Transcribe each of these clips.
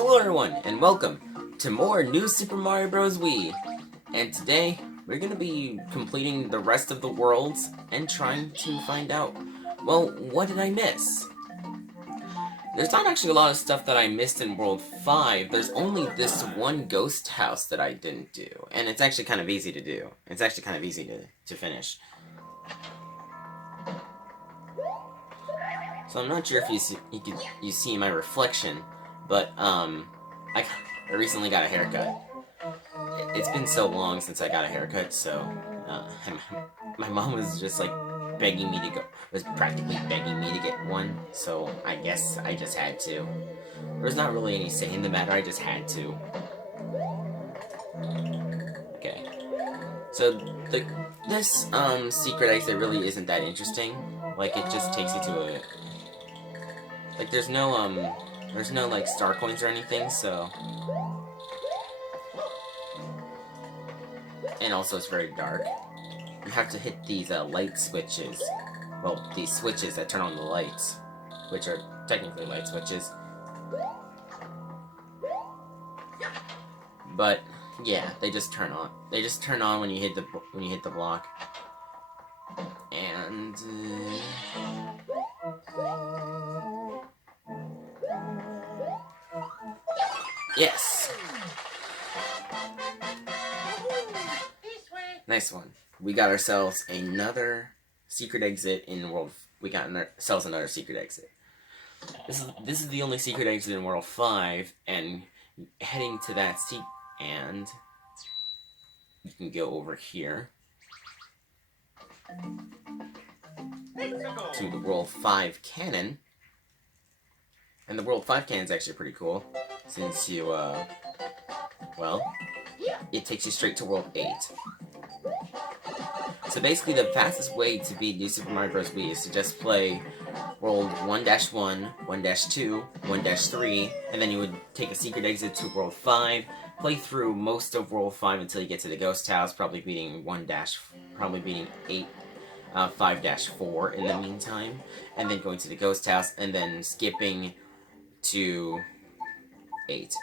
Hello everyone, and welcome to more New Super Mario Bros. Wii. And today, we're gonna be completing the rest of the worlds and trying to find out, well, what did I miss? There's not actually a lot of stuff that I missed in World 5, there's only this one ghost house that I didn't do. And it's actually kind of easy to do. It's actually kind of easy to finish. So I'm not sure if you see my reflection, but I recently got a haircut. It's been so long since I got a haircut, so my mom was just like begging me to go, was practically begging me to get one, so I guess I just had to. There's not really any say in the matter, I just had to. Okay. So this secret exit really isn't that interesting. Like, it just takes you to a, like, there's no like star coins or anything, so. And also it's very dark. You have to hit these light switches. Well, these switches that turn on the lights, which are technically light switches. But yeah, they just turn on. They just turn on when you hit the block. And yes. Nice one. We got ourselves another secret exit in World. We got ourselves another secret exit. This is the only secret exit in World 5, and heading to that and you can go over here to the World 5 cannon. And the World 5 cannon is actually pretty cool, since you well, it takes you straight to World 8. So basically, the fastest way to beat New Super Mario Bros. Wii is to just play World 1-1, 1-2, 1-3, and then you would take a secret exit to World 5, play through most of World 5 until you get to the Ghost House, probably beating 5-4 in the meantime, and then going to the Ghost House, and then skipping to 8.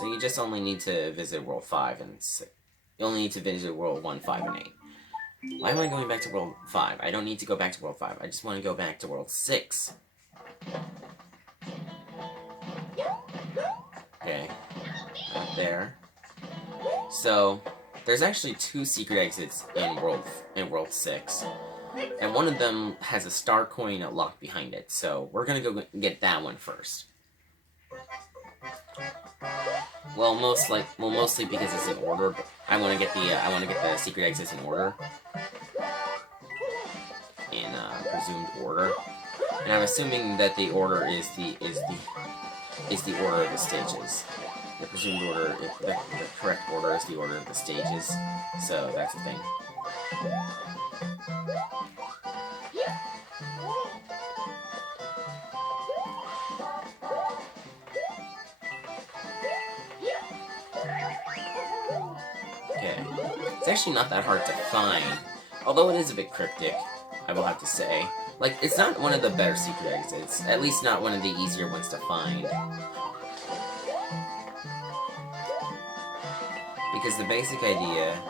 So you just only need to visit World 5 and 6. You only need to visit World 1, 5, and 8. Why am I going back to World 5? I don't need to go back to World 5. I just want to go back to World 6. Okay. Right there. So, there's actually 2 secret exits in World 6. And one of them has a star coin locked behind it. So, we're gonna go get that one first. Well, mostly because it's in order. But I want to get the secret exits in order, in presumed order, and I'm assuming that the order is the order of the stages. The presumed order, the correct order is the order of the stages. So that's the thing. Okay. It's actually not that hard to find, although it is a bit cryptic, I will have to say. Like, it's not one of the better secret exits, at least not one of the easier ones to find. Because the basic idea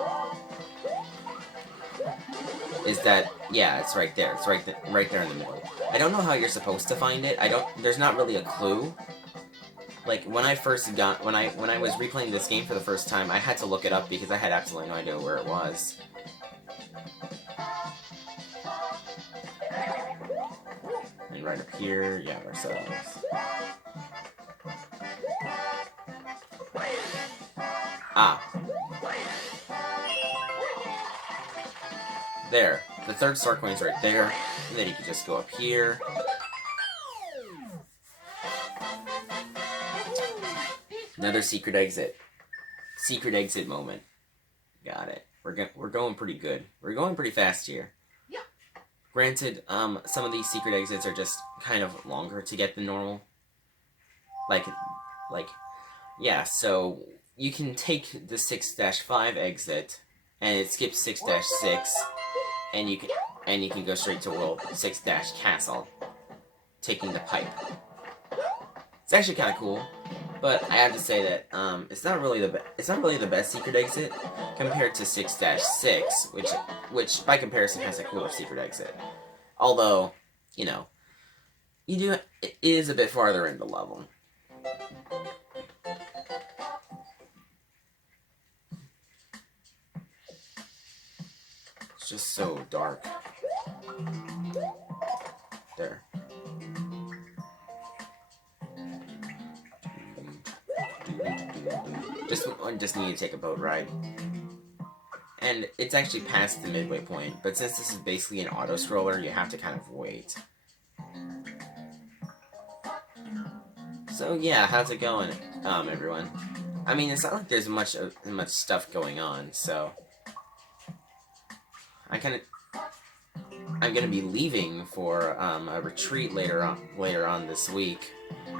is that, yeah, it's right there. It's right there in the middle. I don't know how you're supposed to find it. There's not really a clue. Like, when I was replaying this game for the first time, I had to look it up because I had absolutely no idea where it was. And right up here, you have ourselves. Ah. There. The third star coin's right there. And then you can just go up here. Another secret exit. Secret exit moment. Got it. We're going pretty good. We're going pretty fast here. Yeah. Granted, some of these secret exits are just kind of longer to get than normal. Like, yeah, so you can take the 6-5 exit, and it skips 6-6, and you can go straight to World 6-Castle, taking the pipe. It's actually kind of cool, but I have to say that it's not really the best secret exit compared to 6-6, which by comparison has a cooler secret exit. Although, you know, it is a bit farther into level. It's just so dark. There. Just need to take a boat ride. And it's actually past the midway point, but since this is basically an auto-scroller, you have to kind of wait. So yeah, how's it going, everyone? I mean, it's not like there's much stuff going on, so I'm gonna be leaving for a retreat later on this week,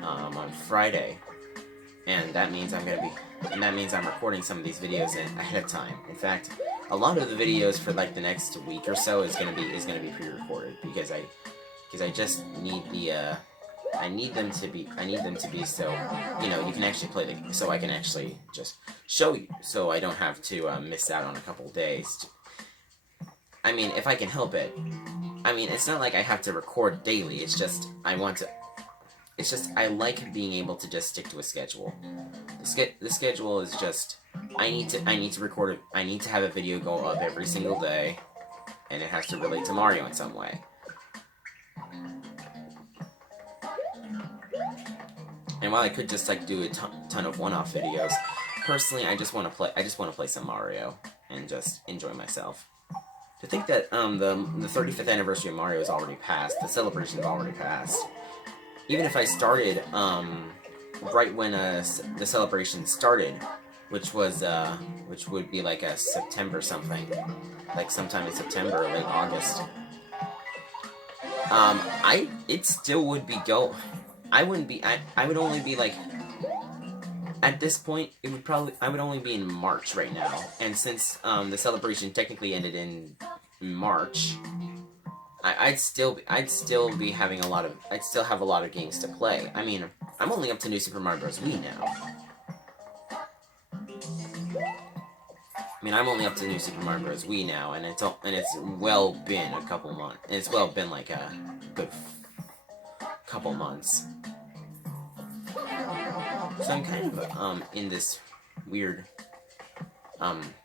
on Friday, and that means I'm recording some of these videos ahead of time. In fact, a lot of the videos for like the next week or so is gonna be pre-recorded because I just need I need them to be so, you know, you can actually play so I can actually just show you, so I don't have to miss out on a couple days. I mean, if I can help it. I mean, it's not like I have to record daily, it's just I like being able to just stick to a schedule. The schedule is just, I need to record it, I need to have a video go up every single day, and it has to relate to Mario in some way. And while I could just like do a ton of one-off videos, personally I just want to play some Mario and just enjoy myself. To think that the 35th anniversary of Mario is already passed, the celebration is already passed. Even if I started right when the celebration started, which would be like a September something, like sometime in September or late August. It still would be I would only be like, at this point, I would only be in March right now, and since the celebration technically ended in March, I'd still have a lot of games to play. I mean, I'm only up to New Super Mario Bros. Wii now. I mean, I'm only up to New Super Mario Bros. Wii now, and it's well been a couple months. And it's well been like a good couple months. So I'm kind of in this weird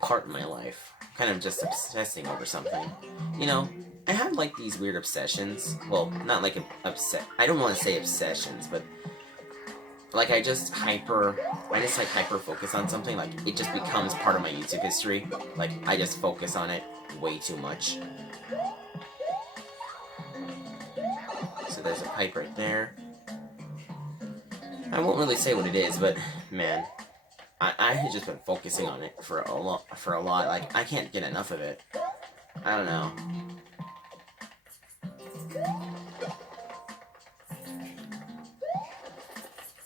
part in my life, kind of just obsessing over something. You know, I have like these weird obsessions. Well, not like I don't want to say obsessions, but like I just hyper focus on something. Like it just becomes part of my YouTube history. Like I just focus on it way too much. So there's a pipe right there. I won't really say what it is, but man, I have just been focusing on it for a lot. Like I can't get enough of it. I don't know.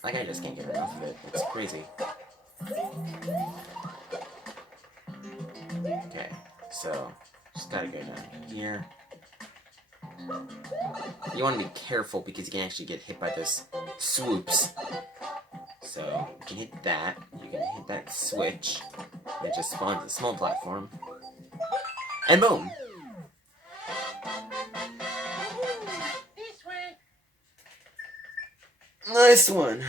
Like I just can't get enough of it. It's crazy. Okay, so just gotta go down here. You want to be careful because you can actually get hit by this swoops. So you can hit that. You can hit that switch. And it just spawns a small platform. And boom! Nice one!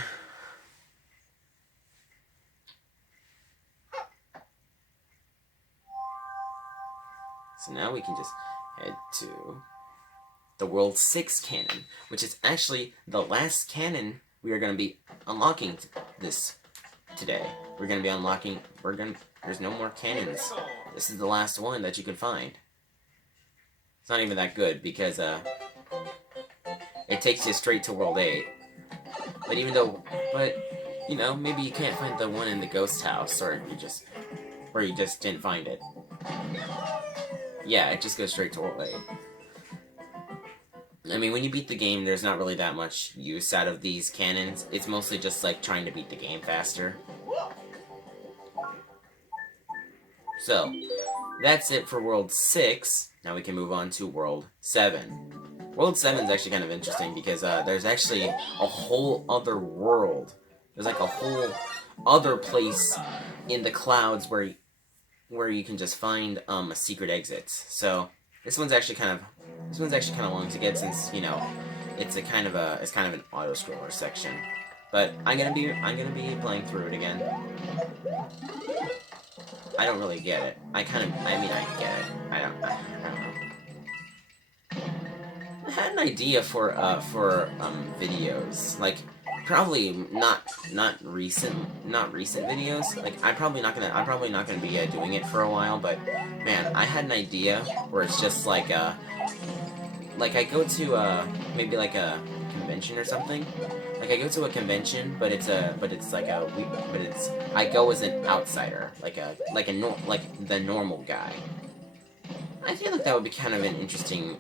So now we can just head to the World 6 cannon, which is actually the last cannon we are going to be unlocking this today. We're going to be unlocking, there's no more cannons. This is the last one that you can find. It's not even that good because it takes you straight to World 8. But you know, maybe you can't find the one in the ghost house, or you just didn't find it. Yeah, it just goes straight to World 8. I mean, when you beat the game, there's not really that much use out of these cannons. It's mostly just like trying to beat the game faster. So, that's it for World 6. Now we can move on to World 7. World 7 is actually kind of interesting because there's actually a whole other world. There's like a whole other place in the clouds where you can just find secret exits. So this one's actually kind of long to get since it's kind of an auto scroller section. But I'm gonna be playing through it again. I don't really get it. I get it. I don't know. I had an idea for videos, like probably not recent videos. Like I'm probably not gonna be doing it for a while. But man, I had an idea where it's just like I go to maybe like a convention or something. Like I go to a convention, but I go as an outsider, like the normal guy. I feel like that would be kind of an interesting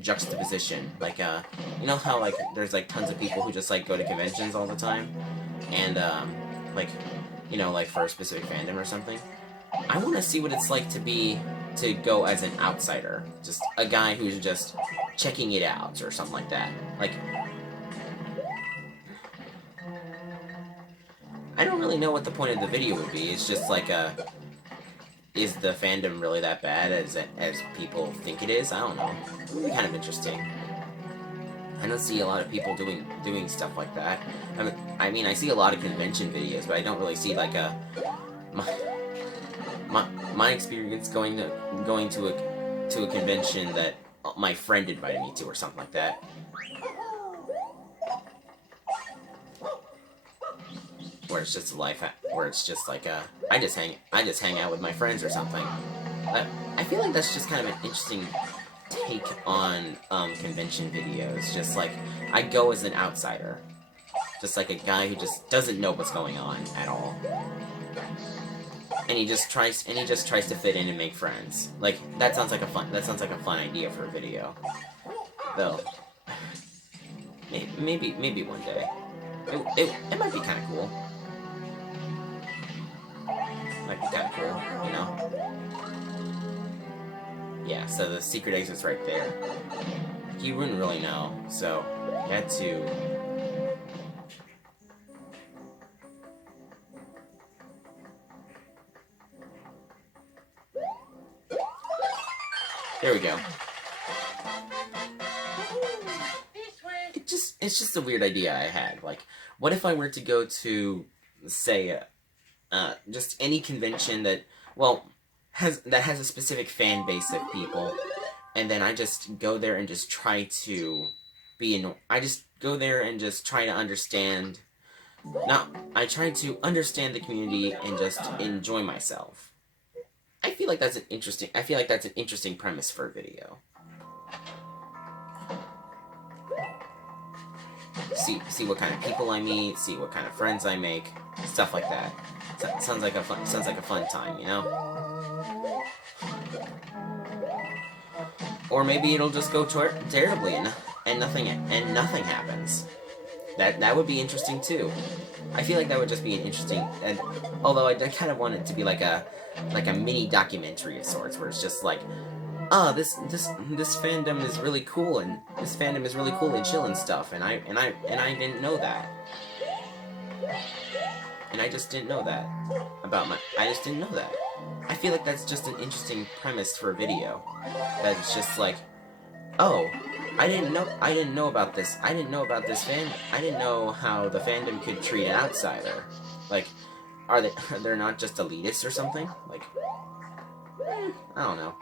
juxtaposition. Like you know how like there's like tons of people who just like go to conventions all the time, and like like for a specific fandom or something. I want to see what it's like to go as an outsider, just a guy who's just checking it out or something like that. Like I don't really know what the point of the video would be. It's just like is the fandom really that bad as people think it is? I don't know. It would be kind of interesting. I don't see a lot of people doing stuff like that. I mean, I see a lot of convention videos, but I don't really see like my experience going to a convention that my friend invited me to or something like that. Where it's just where it's just like I just hang out with my friends or something. I feel like that's just kind of an interesting take on convention videos. Just like I go as an outsider, just like a guy who just doesn't know what's going on at all, and he just tries to fit in and make friends. Like that sounds like a fun idea for a video, though. Maybe one day. It might be kind of cool. Might be kind of cool, you know? Yeah, so the secret exit's right there. You wouldn't really know, so you had to... There we go. It's just a weird idea I had. Like, what if I were to go to, say, just any convention that, well, has a specific fan base of people, and then I just go there and just try to I just go there and just try to understand. I try to understand the community and just enjoy myself. I feel like that's an interesting premise for a video. See what kind of people I meet, see what kind of friends I make, stuff like that. Sounds like a fun time, you know? Or maybe it'll just go terribly and nothing happens. That would be interesting too. I feel like that would just be an interesting, and although I kind of want it to be like a mini documentary of sorts, where it's just like, this fandom is really cool, and this fandom is really cool and chill and stuff, and I didn't know that. And I just didn't know that I just didn't know that. I feel like that's just an interesting premise for a video. That's just like, oh, I didn't know about this. I didn't know about this fandom. I didn't know how the fandom could treat an outsider. Like, are they not just elitists or something? Like, I don't know.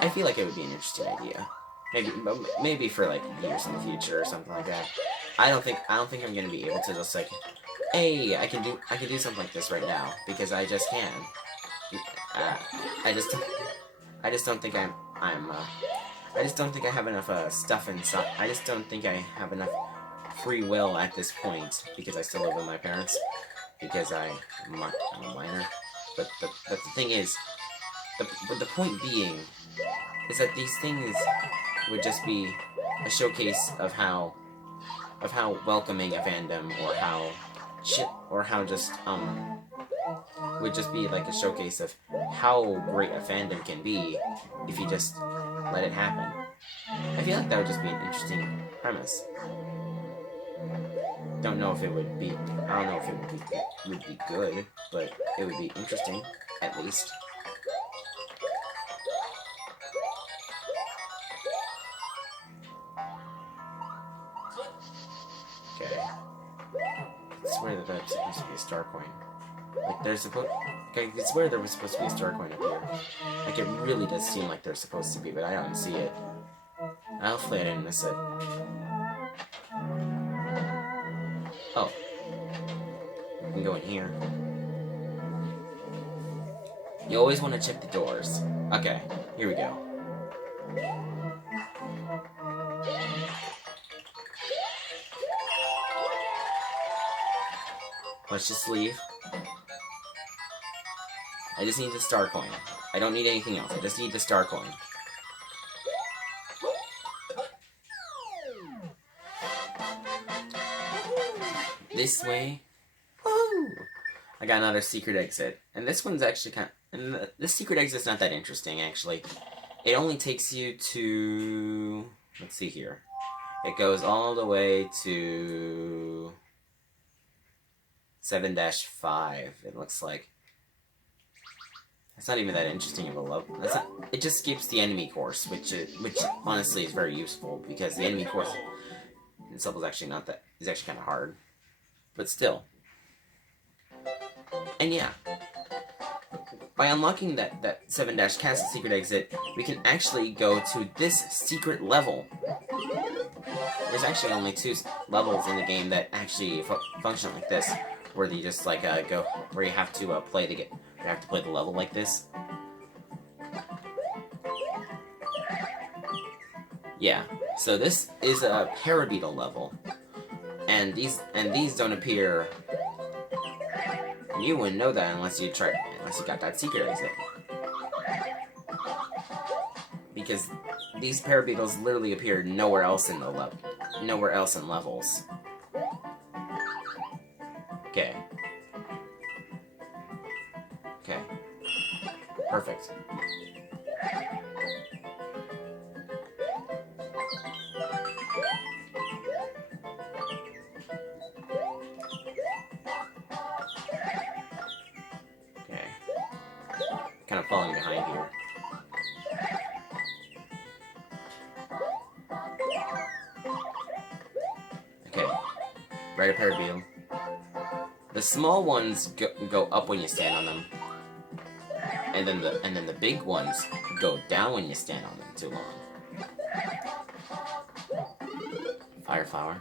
I feel like it would be an interesting idea. Maybe for like years in the future or something like that. I don't think I'm gonna be able to just like, hey, I can do something like this right now because I just can. I just don't think I just don't think I have enough stuff inside. I just don't think I have enough free will at this point because I still live with my parents because I'm a minor. But the thing is, the point being is that these things would just be a showcase of how welcoming a fandom or how just would just be like a showcase of how great a fandom can be if you just let it happen. I feel like that would just be an interesting premise. Don't know if it would be. I don't know if it would be good, but it would be interesting, at least. Okay. I swear that that's supposed to be a star coin. Like there's supposed. Okay, I swear there was supposed to be a star coin up here. Like it really does seem like there's supposed to be, but I don't see it. Hopefully I didn't miss it. Oh. I can go in here. You always want to check the doors. Okay, here we go. Let's just leave. I just need the star coin. I don't need anything else. I just need the star coin. This way. Woo! I got another secret exit. And this one's actually kind of... And this secret exit's not that interesting, actually. It only takes you to... Let's see here. It goes all the way to... 7-5, it looks like. It's not even that interesting of a level. That's not, it just skips the enemy course, which honestly is very useful, because the enemy course in this level is actually not that... is actually kind of hard. But still. And yeah. By unlocking that 7-cast secret exit, we can actually go to this secret level. There's actually only 2 levels in the game that actually function like this, where you just like go where you have to play the level like this. Yeah. So this is a Parabeetle level, and these don't appear. And you wouldn't know that unless you got that secret exit. Because these Parabeetles literally appear nowhere else in levels. Okay. Okay. Perfect. Kind of falling behind here. Okay, right up Parabeetle. The small ones go up when you stand on them, and then the big ones go down when you stand on them too long. Fire flower.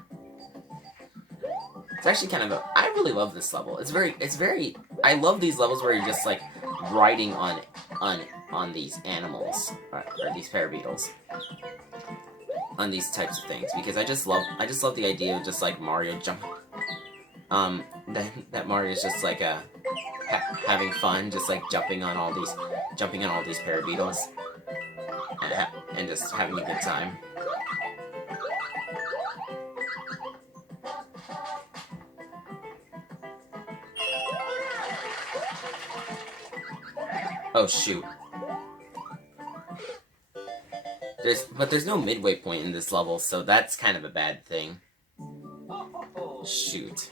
It's actually kind of I really love this level. It's very. I love these levels where you're just like riding on these animals or these Parabeetles, on these types of things, because I just love the idea of just like Mario jumping. That Mario's just like having fun, just like jumping on all these Parabeetles, and just having a good time. Oh shoot. There's no midway point in this level, so that's kind of a bad thing. Shoot.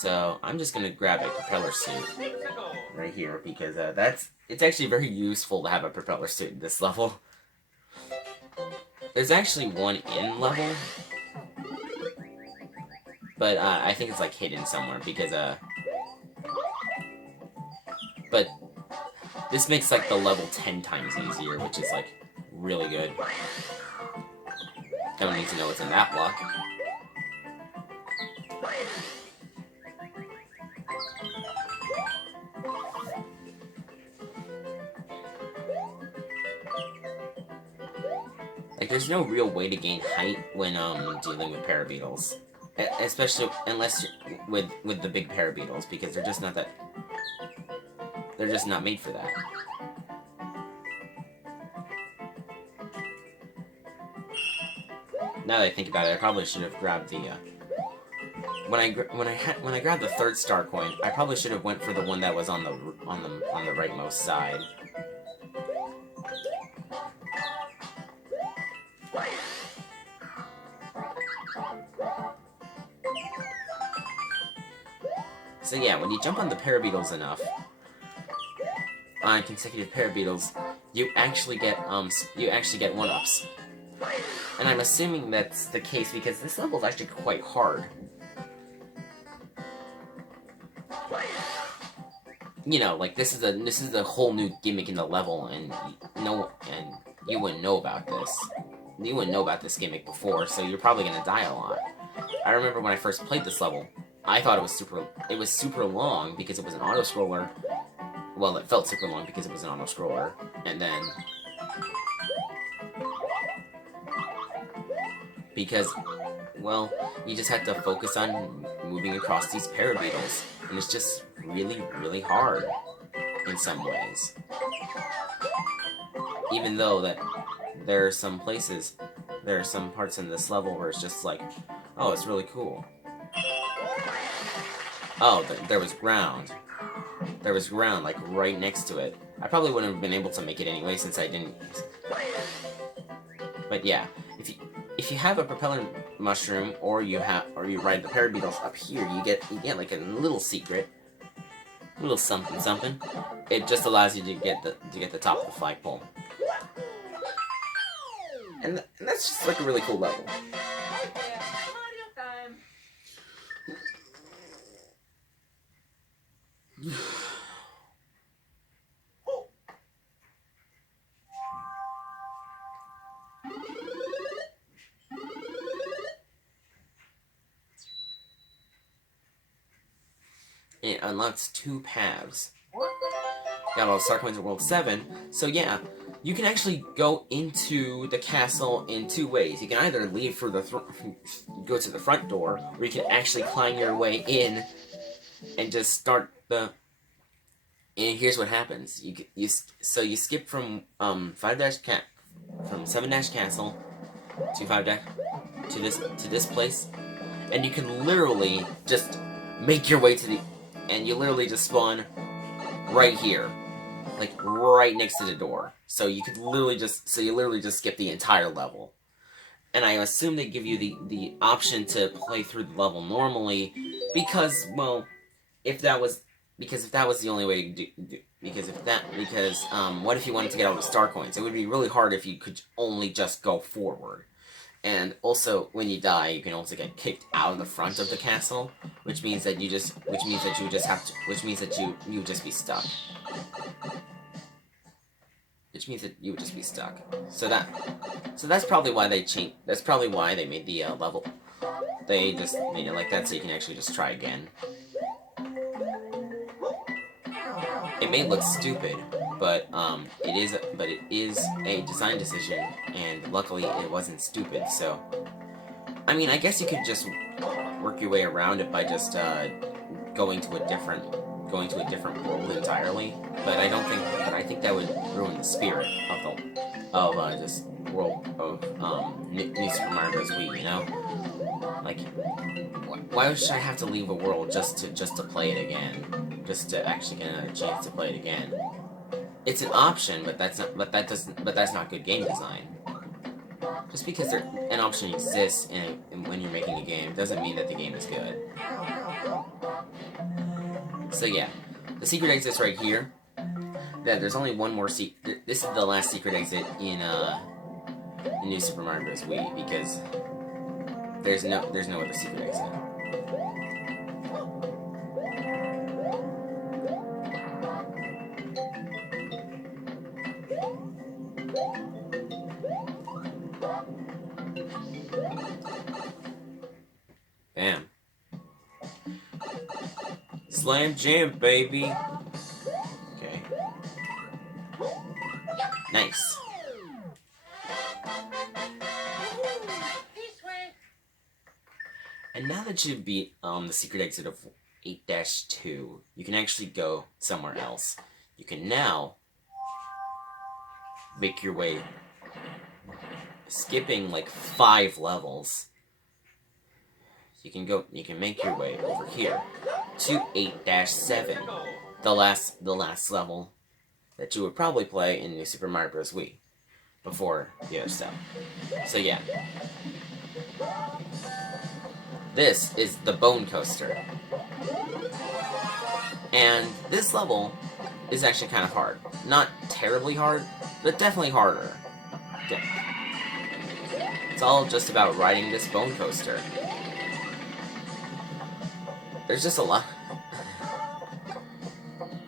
So I'm just gonna grab a propeller suit right here, because it's actually very useful to have a propeller suit in this level. There's actually one in level, but I think it's like hidden somewhere, because but this makes like the level 10 times easier, which is like really good. Don't need to know what's in that block. Like, there's no real way to gain height when dealing with Parabeetles, especially unless you're with the big Parabeetles, because they're just not made for that. Now that I think about it, I probably should have grabbed the when I grabbed the 3rd star coin, I probably should have went for the one that was on the rightmost side. So yeah, when you jump on the Parabeetles enough, on consecutive Parabeetles, you actually get 1-ups. And I'm assuming that's the case because this level is actually quite hard. You know, like this is a whole new gimmick in the level, and you wouldn't know about this. You wouldn't know about this gimmick before, so you're probably gonna die a lot. I remember when I first played this level, I thought it was super long because it was an auto-scroller. Well, it felt super long because it was an auto-scroller, and then because, well, you just had to focus on moving across these Parabeetles, and it's just really, really hard in some ways. Even though that there are some parts in this level where it's just like, oh, it's really cool. Oh, there was ground. There was ground, like, right next to it. I probably wouldn't have been able to make it anyway since I didn't... But yeah, if you have a propeller mushroom, or you ride the Parabeetles up here, you get like a little secret. A little something something. It just allows you to get the top of the flagpole. And that's just like a really cool level. It unlocks 2 paths. Got all the star coins at World 7, so yeah, you can actually go into the castle in 2 ways. You can either leave for go to the front door, or you can actually climb your way in and just start the... And here's what happens. You skip from 7-Dash Castle to 5-Dash to this place, and you can literally just make your way to the... And you literally just spawn right here, like right next to the door. So you literally just skip the entire level. And I assume they give you the option to play through the level normally, because, well, if that was the only way to do, what if you wanted to get all the star coins? It would be really hard if you could only just go forward. And also, when you die, you can also get kicked out of the front of the castle, which means that you would just be stuck. Which means that you would just be stuck. So that's probably why they changed. That's probably why they made the level. They just made it like that so you can actually just try again. It may look stupid, but it is a design decision, and luckily it wasn't stupid. So, I mean, I guess you could just work your way around it by just going to a different world entirely. But I think that would ruin the spirit of this world of New Super Mario Bros. Wii. You know, like, why should I have to leave a world just to play it again? Just to actually get a chance to play it again. It's an option, but that's not good game design. Just because an option exists when you're making a game doesn't mean that the game is good. So yeah, the secret exit's right here. There's only one more secret. This is the last secret exit in New Super Mario Bros. Wii, because there's no other secret exit. Bam. Slam jam, baby. Okay. Nice. And now that you've beat the secret exit of 8-2, you can actually go somewhere else. You can now make your way, skipping like 5 levels. You can make your way over here to 8-7, the last level that you would probably play in New Super Mario Bros. Wii before the other stuff. So yeah, this is the Bone Coaster. And this level is actually kind of hard. Not terribly hard, but definitely harder. It's all just about riding this bone coaster. There's just a lot.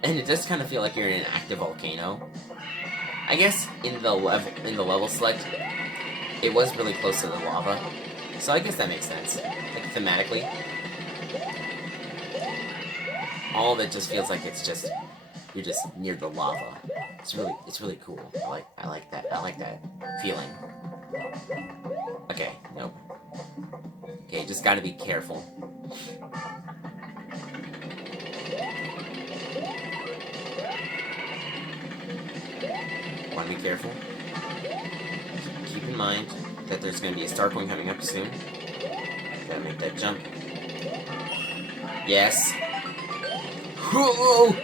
And it does kind of feel like you're in an active volcano. I guess in the level select, it was really close to the lava. So I guess that makes sense. Like thematically. All of it just feels like it's just you're just near the lava. It's really cool. I like that feeling. Okay, nope. Okay, just gotta be careful. Wanna be careful? Keep in mind that there's gonna be a star coin coming up soon. Gotta make that jump. Yes. Whoa!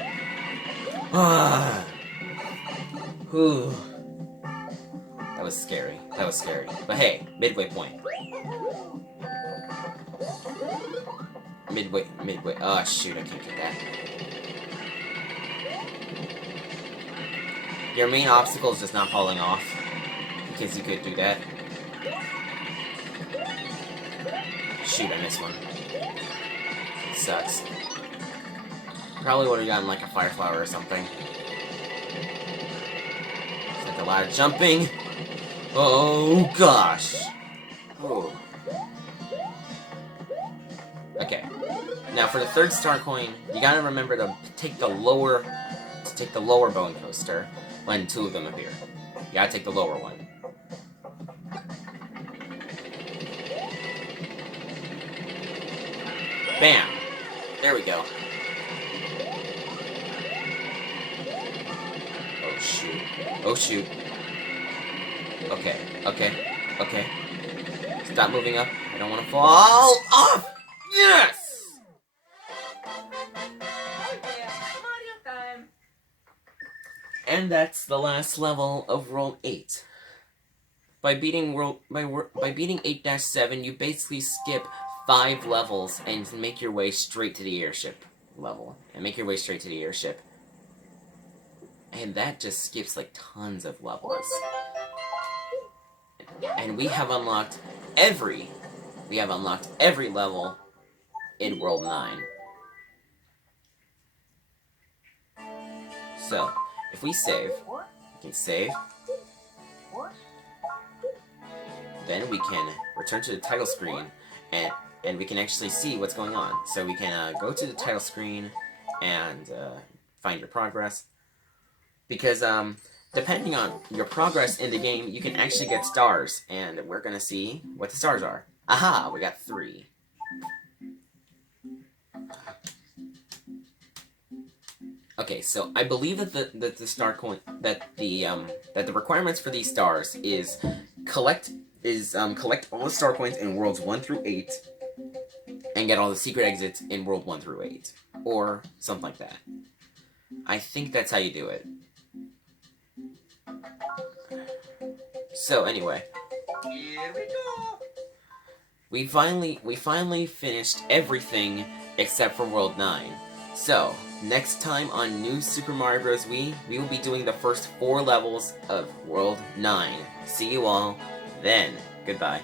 Ah. Whew. That was scary. That was scary. But hey, midway point. Midway. Oh shoot, I can't get that. Your main obstacle is just not falling off, because you could do that. Shoot, I missed one. Sucks. Probably would have gotten like a fire flower or something. It's like a lot of jumping. Oh gosh. Oh. Okay. Now for the third star coin, you gotta remember to take the lower bone coaster when two of them appear. You gotta take the lower one. Bam! There we go. Oh shoot. Oh shoot. Okay. Stop moving up. I don't want to fall off! Yes! And that's the last level of World 8. By beating 8-7, you basically skip 5 levels and make your way straight to the airship level. And that just skips like tons of levels. And we have unlocked every level in World 9. So, if we save, then we can return to the title screen, and we can actually see what's going on. So we can go to the title screen and find your progress. Because depending on your progress in the game, you can actually get stars, and we're gonna see what the stars are. Aha! We got 3. Okay, so I believe that the star coin that the requirements for these stars is collect all the star coins in worlds 1 through 8 and get all the secret exits in world 1 through 8, or something like that. I think that's how you do it. So anyway, here we go. We finally finished everything except for World 9. So, next time on New Super Mario Bros. Wii, we will be doing the first 4 levels of World 9. See you all then. Goodbye.